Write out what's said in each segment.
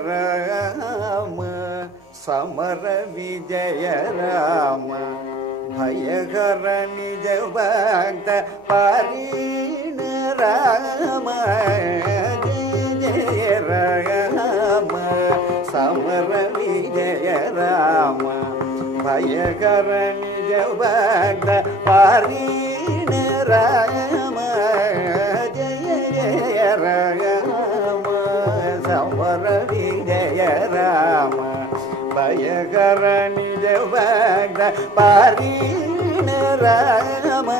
Ram summer विजय राम भयहर निज भक्त पारीण राम जय राम समर विजय राम भयहर निज भक्त पारीण राम जय जय राम समर विजय राम भयहर निज भक्त पारीण राम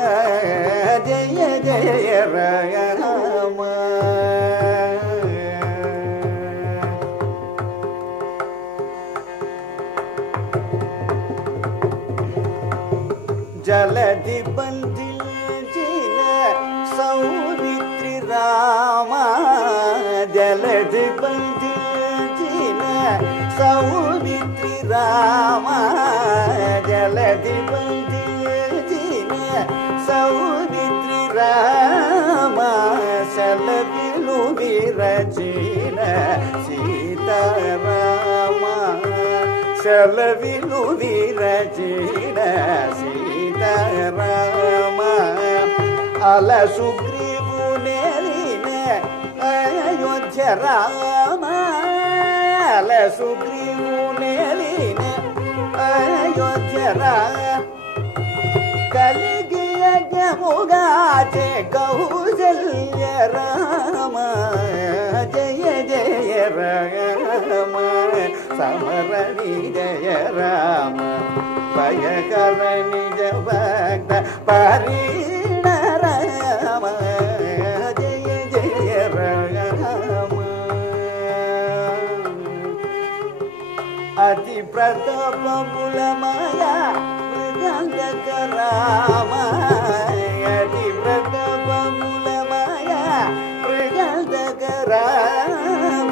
जय जय राम जलधि बंधिल सौमित्री राम जलधि बंधिल सौमित्री राम जलधि बंधिल सौमित्री राम सलबिलु विरचिन सीताराम सलबिलु विरचिन सीताराम अल सुग्रीवुनेलिन अयोध्य राम अल सुग्रीवुनेलिन अयोध्य राम कलिगे यज्ञमुगाचे कौसल्य राम जय जय राम समर विजय राम भयहर निज भक्त पारीण राम जय जय राम अति प्रताप बुलमाया मृगंधक राम अति प्रताप बुलमाया मृगंधक राम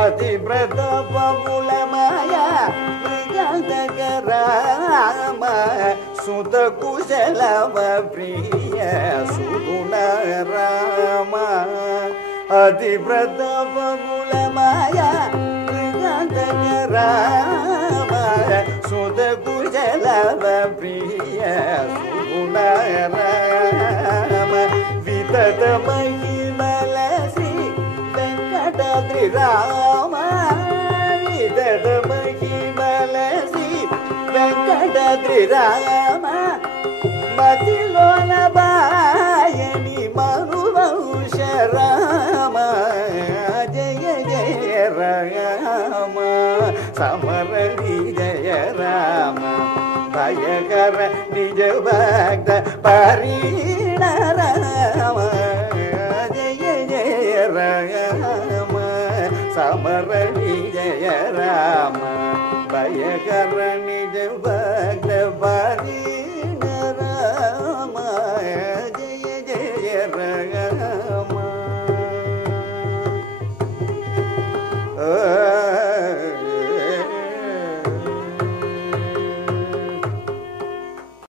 अति प्रताप बुलमाया मृगंधक राम सुत कुशलव प्रिय सुगुण राम अति प्रताप बुलमाया मृगंधक राम सुत कुशलव प्रिय सुगुण राम वितत महिमल श्री वेंकटाद्रि राम वितत महिमल श्री वेंकटाद्रि राम मतिलोन बायनि मनुवंश राम जय जय राम समर विजय राम भयहर निज भक्त पारीण राम जय जय राम समर विजय राम भयहर निज भक्त पारीण राम जय जय राम